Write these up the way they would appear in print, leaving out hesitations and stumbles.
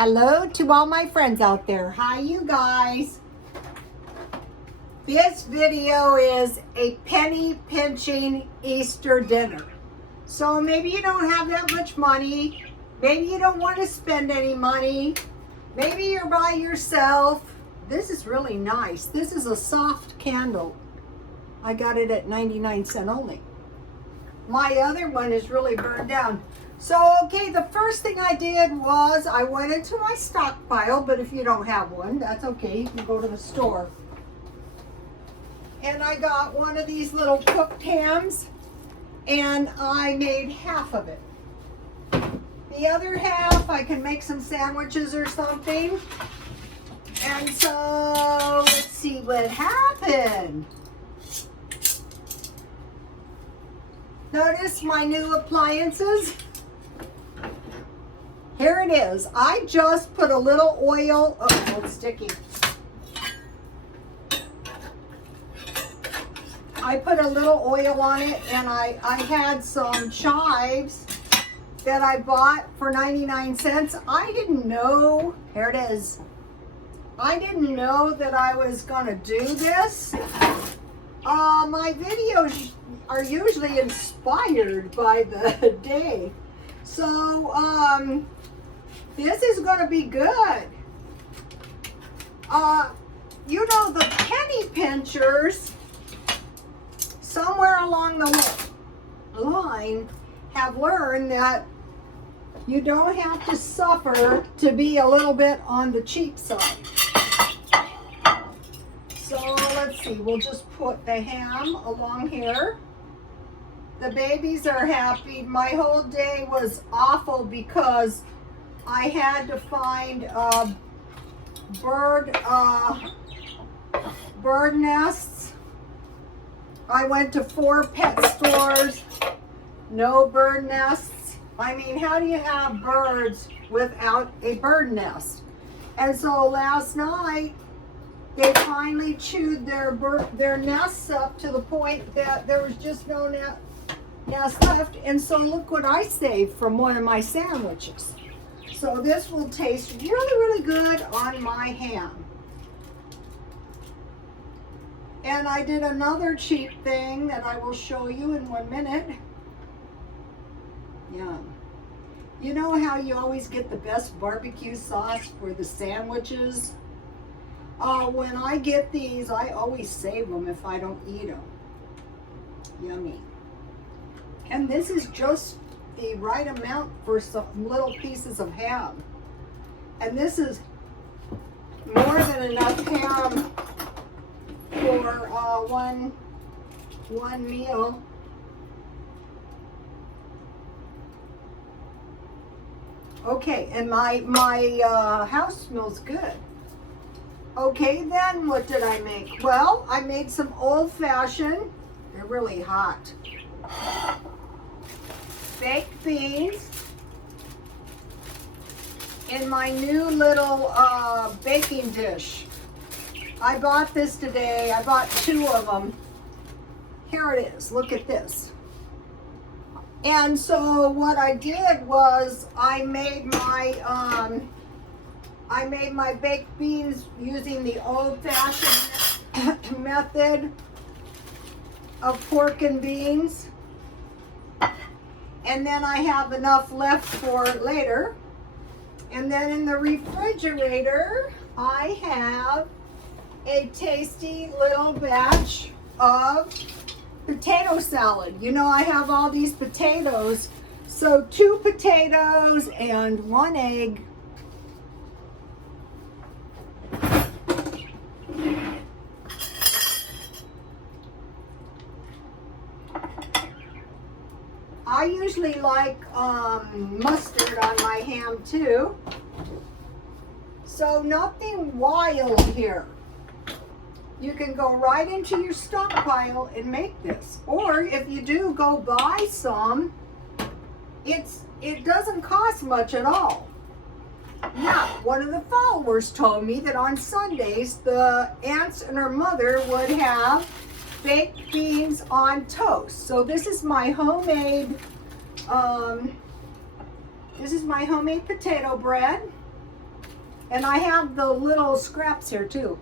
Hello to all my friends out there. Hi, you guys. This video is a penny pinching Easter dinner. So maybe you don't have that much money. Maybe you don't want to spend any money. Maybe you're by yourself. This is really nice. This is a soft candle. I got it at 99 cents only. My other one is really burned down. So, okay, the first thing I did was I went into my Stockpile, but if you don't have one, that's okay. You can go to the store. And I got one of these little cooked hams, and I made half of it. The other half, I can make some sandwiches or something. And so, let's see what happened. Notice my new appliances? Here it is. I just put a little oil. Oh, it's sticky. I put a little oil on it, and I had some chives that I bought for 99 cents. I didn't know. Here it is. I didn't know that I was going to do this. My videos are usually inspired by the day. So, this is going to be good. You know, the penny pinchers, somewhere along the line, have learned that you don't have to suffer to be a little bit on the cheap side. So let's see, we'll just put the ham along here. The babies are happy. My whole day was awful because I had to find bird nests. I went to 4 pet stores, no bird nests. I mean, how do you have birds without a bird nest? And so last night, they finally chewed their nests up to the point that there was just no nest left. And so look what I saved from one of my sandwiches. So this will taste really, really good on my ham. And I did another cheap thing that I will show you in 1 minute. Yum. You know how you always get the best barbecue sauce for the sandwiches? When I get these, I always save them if I don't eat them. Yummy. And this is just the right amount for some little pieces of ham. And this is more than enough ham for one meal. Okay, and my house smells good. Okay, then what did I make? Well, I made some old-fashioned, they're really hot, baked beans in my new little baking dish. I bought this today. I bought 2 of them. Here it is. Look at this. And so what I did was I made my baked beans using the old-fashioned method of pork and beans. And then I have enough left for later. And then in the refrigerator, I have a tasty little batch of potato salad. You know, I have all these potatoes. So 2 potatoes and 1 egg. I usually like mustard on my ham too. So nothing wild here. You can go right into your Stockpile and make this. Or if you do go buy some, it doesn't cost much at all. Now, one of the followers told me that on Sundays, the aunts and her mother would have baked beans on toast. So this is my homemade, potato bread. And I have the little scraps here too.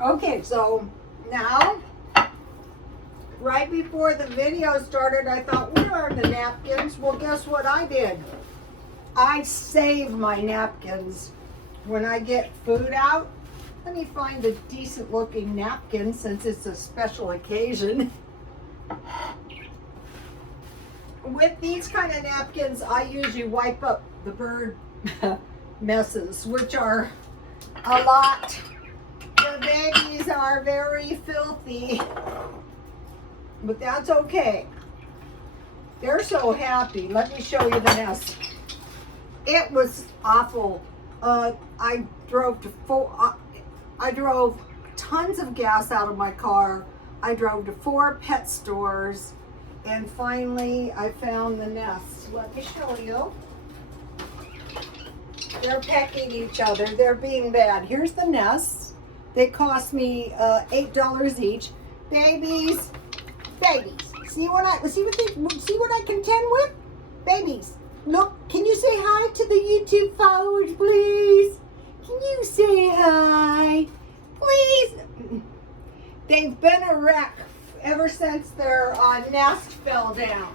Okay, so now, right before the video started, I thought, where are the napkins? Well, guess what I did? I save my napkins when I get food out. Let me find a decent looking napkin since it's a special occasion. With these kind of napkins, I usually wipe up the bird messes, which are a lot. The babies are very filthy, but that's okay. They're so happy. Let me show you the nest. It was awful. I drove tons of gas out of my car. I drove to 4 pet stores, and finally I found the nest. Let me show you. They're pecking each other. They're being bad. Here's the nest. They cost me $8 each. Babies, babies. See what I contend with? Babies. Look, can you say hi to the YouTube followers, please? Can you say hi? Please. They've been a wreck ever since their nest fell down.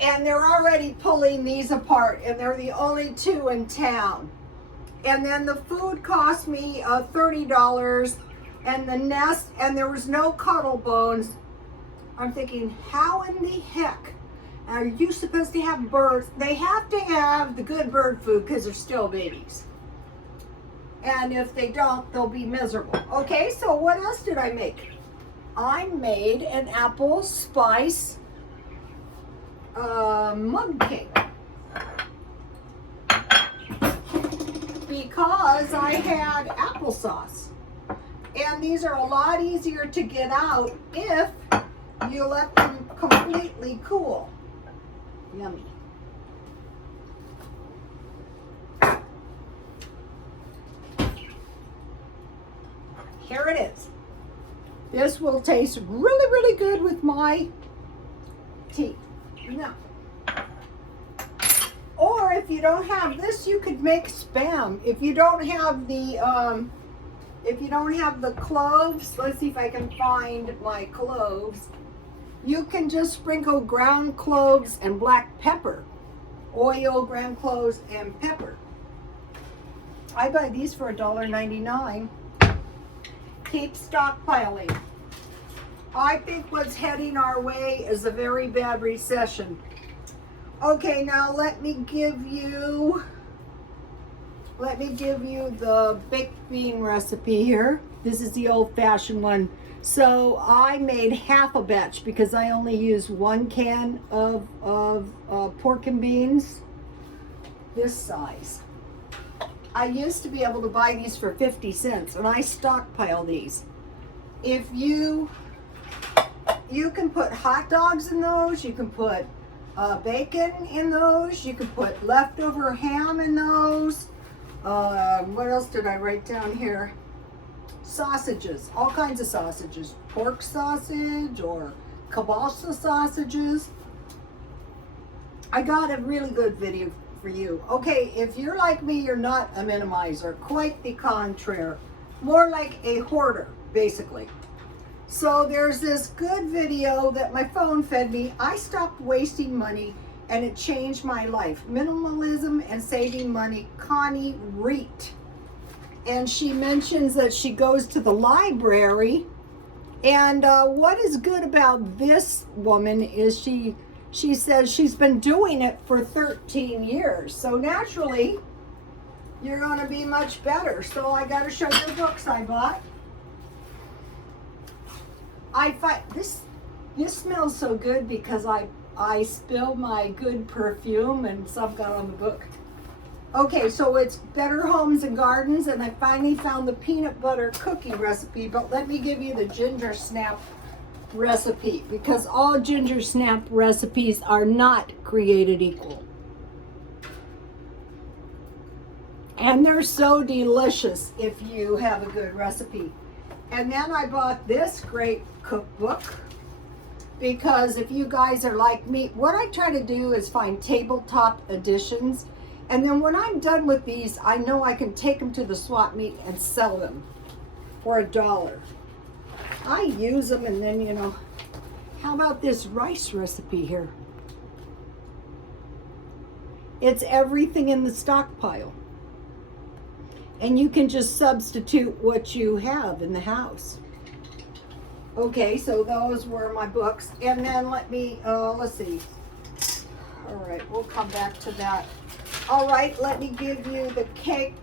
And they're already pulling these apart, and they're the only 2 in town. And then the food cost me $30, and the nest, and there was no cuddle bones. I'm thinking, how in the heck are you supposed to have birds? They have to have the good bird food because they're still babies. And if they don't, they'll be miserable. Okay, so what else did I make? I made an apple spice mug cake. Because I had applesauce. And these are a lot easier to get out if you let them completely cool. Yummy. Here it is. This will taste really, really good with my tea. Now, or if you don't have this, you could make Spam. If you don't have the cloves, let's see if I can find my cloves. You can just sprinkle ground cloves and black pepper, oil, ground cloves, and pepper. I buy these for $1.99. Keep stockpiling. I think what's heading our way is a very bad recession. Okay, now let me give you the baked bean recipe here. This is the old-fashioned one. So I made half a batch because I only used 1 can of pork and beans, this size. I used to be able to buy these for 50 cents, and I stockpile these. If you can put hot dogs in those, you can put bacon in those, you can put leftover ham in those. What else did I write down here? Sausages, all kinds of sausages. Pork sausage or kielbasa sausages. I got a really good video for you. Okay, if you're like me, you're not a minimizer. Quite the contrary. More like a hoarder, basically. So there's this good video that my phone fed me. I stopped wasting money and it changed my life. Minimalism and Saving Money, Connie Reet. And she mentions that she goes to the library. And what is good about this woman is she says she's been doing it for 13 years. So naturally, you're going to be much better. So I got to show you the books I bought. I find this smells so good because I spill my good perfume and some got on the book. Okay, so it's Better Homes and Gardens, and I finally found the peanut butter cookie recipe, but let me give you the ginger snap recipe because all ginger snap recipes are not created equal. And they're so delicious if you have a good recipe. And then I bought this great cookbook because if you guys are like me, what I try to do is find tabletop editions. And then when I'm done with these, I know I can take them to the swap meet and sell them for $1. I use them, and then, you know, how about this rice recipe here? It's everything in the stockpile. And you can just substitute what you have in the house. Okay, so those were my books. And then let me, let's see. All right, we'll come back to that. All right, let me give you the cake.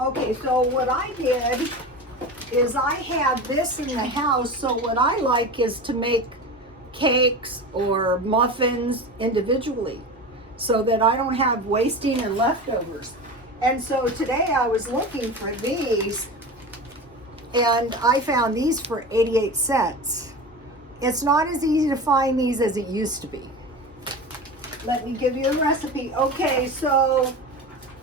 Okay, so what I did is I had this in the house. So what I like is to make cakes or muffins individually so that I don't have wasting and leftovers. And so today I was looking for these, and I found these for 88 cents. It's not as easy to find these as it used to be. Let me give you a recipe. Okay, so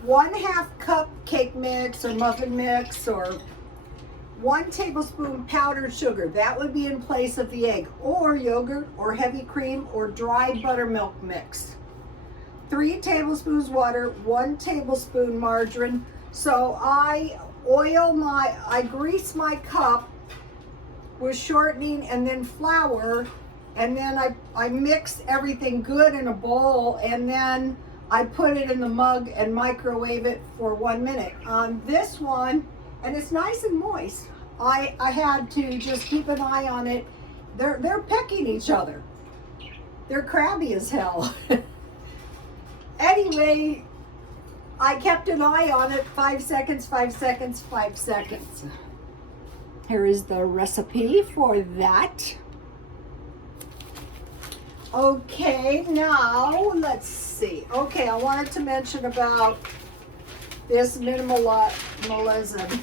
1/2 cup cake mix or muffin mix, or 1 tablespoon powdered sugar. That would be in place of the egg, or yogurt or heavy cream or dry buttermilk mix. 3 tablespoons water, 1 tablespoon margarine. So I grease my cup with shortening and then flour, and then I mix everything good in a bowl, and then I put it in the mug and microwave it for 1 minute. On this one, and it's nice and moist, I had to just keep an eye on it. They're pecking each other. They're crabby as hell. Anyway, I kept an eye on it. 5 seconds, 5 seconds, 5 seconds. Here is the recipe for that. Okay, now let's see. Okay, I wanted to mention about this minimalism.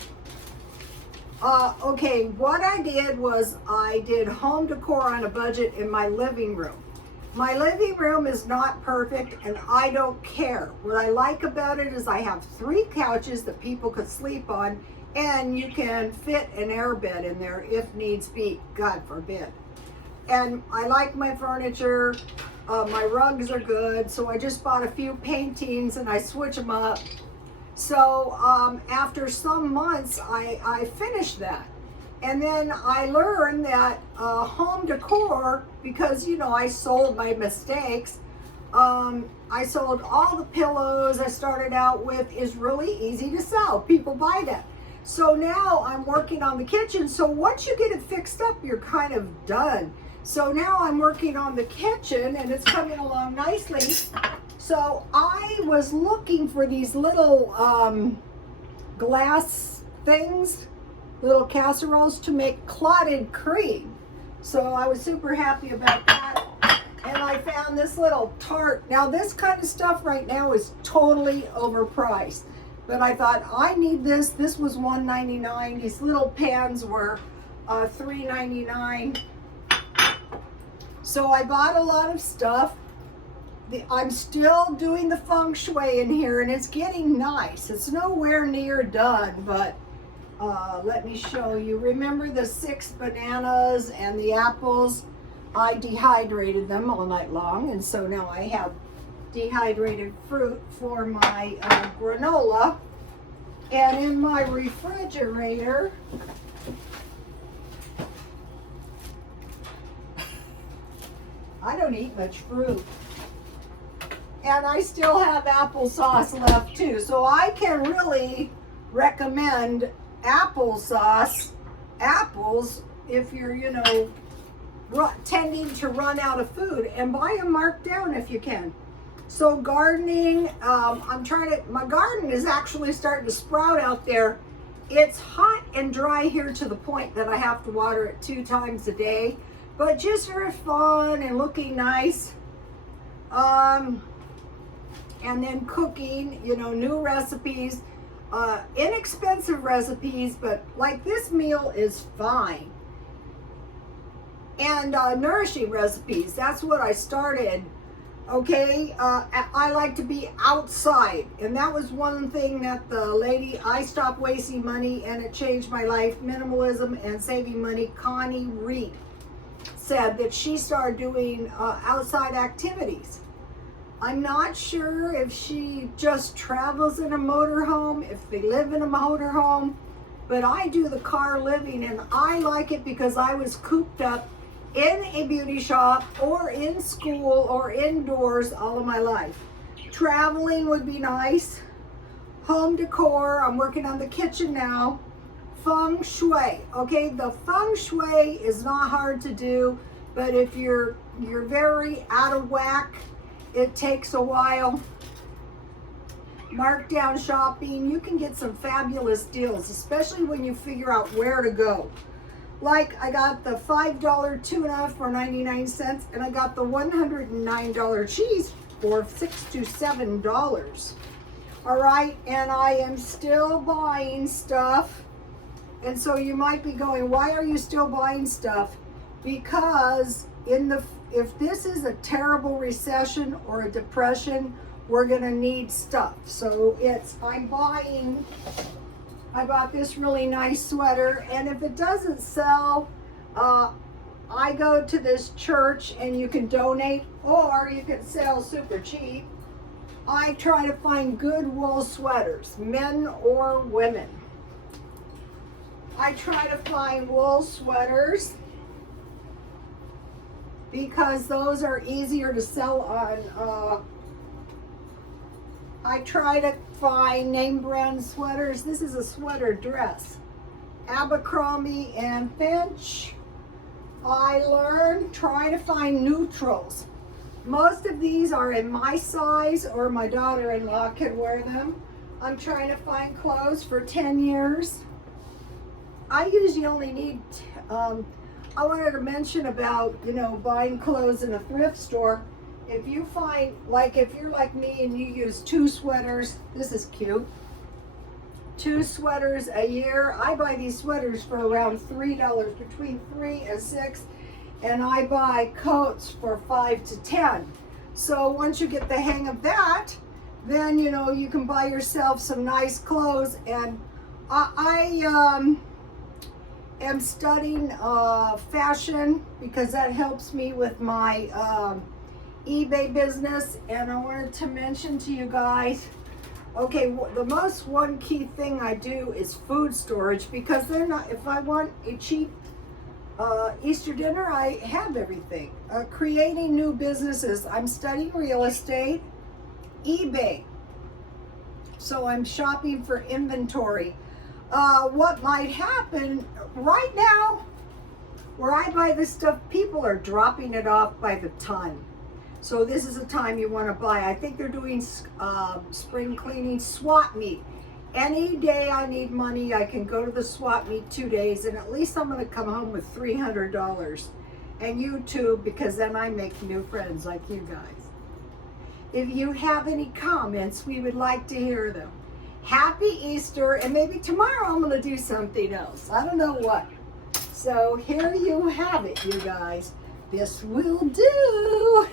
Okay, what I did was I did home decor on a budget in my living room. My living room is not perfect, and I don't care. What I like about it is I have 3 couches that people could sleep on, and you can fit an air bed in there if needs be, God forbid. And I like my furniture. My rugs are good, so I just bought a few paintings and I switch them up. So after some months, I finished that. And then I learned that home decor, because, you know, I sold my mistakes. I sold all the pillows I started out with is really easy to sell. People buy that. So now I'm working on the kitchen. So once you get it fixed up, you're kind of done. So now I'm working on the kitchen, and it's coming along nicely. So I was looking for these little glass things, little casseroles to make clotted cream. So I was super happy about that. And I found this little tart. Now this kind of stuff right now is totally overpriced. But I thought, I need this. This was $1.99. These little pans were $3.99. So I bought a lot of stuff. I'm still doing the feng shui in here, and it's getting nice. It's nowhere near done, but let me show you. Remember the 6 bananas and the apples? I dehydrated them all night long, and so now I have dehydrated fruit for my granola. And in my refrigerator, I don't eat much fruit. And I still have applesauce left too. So I can really recommend applesauce, apples, if you're, you know, tending to run out of food, and buy them marked down if you can. So gardening, my garden is actually starting to sprout out there. It's hot and dry here to the point that I have to water it 2 times a day, but just for fun and looking nice. And then cooking, you know, new recipes, inexpensive recipes, but like this meal is fine. And nourishing recipes, that's what I started Okay, I like to be outside, and that was one thing that the lady, I stopped wasting money and it changed my life, Minimalism and Saving Money, Connie Reed, said that she started doing outside activities. I'm not sure if she just travels in a motorhome, if they live in a motorhome, but I do the car living, and I like it because I was cooped up in a beauty shop or in school or indoors all of my life. Traveling would be nice. Home decor, I'm working on the kitchen now. Feng shui, okay, the feng shui is not hard to do, but if you're very out of whack, it takes a while. Markdown shopping, you can get some fabulous deals, especially when you figure out where to go. Like, I got the $5 tuna for 99 cents, and I got the $109 cheese for $6 to $7. All right, and I am still buying stuff. And so you might be going, why are you still buying stuff? Because if this is a terrible recession or a depression, we're gonna need stuff. So I bought this really nice sweater, and if it doesn't sell, I go to this church and you can donate, or you can sell super cheap. I try to find good wool sweaters, men or women. I try to find wool sweaters because those are easier to sell on. I try to find name brand sweaters. This is a sweater dress. Abercrombie and Finch. I learned trying to find neutrals. Most of these are in my size, or my daughter-in-law can wear them. I'm trying to find clothes for 10 years. I usually only need, I wanted to mention about, buying clothes in a thrift store. If you find, like if you're like me and you use 2 sweaters, this is cute, 2 sweaters a year. I buy these sweaters for around $3, between $3 and $6, and I buy coats for $5 to $10. So once you get the hang of that, then you can buy yourself some nice clothes. And I am studying fashion because that helps me with my eBay business. And I wanted to mention to you guys, okay, the one key thing I do is food storage, because they're not, if I want a cheap Easter dinner, I have everything. Creating new businesses, I'm studying real estate, eBay, so I'm shopping for inventory. What might happen right now, where I buy this stuff, people are dropping it off by the ton. So this is a time you want to buy. I think they're doing spring cleaning, swap meet. Any day I need money, I can go to the swap meet 2 days, and at least I'm going to come home with $300. And you too, because then I make new friends like you guys. If you have any comments, we would like to hear them. Happy Easter, and maybe tomorrow I'm going to do something else. I don't know what. So here you have it, you guys. This will do.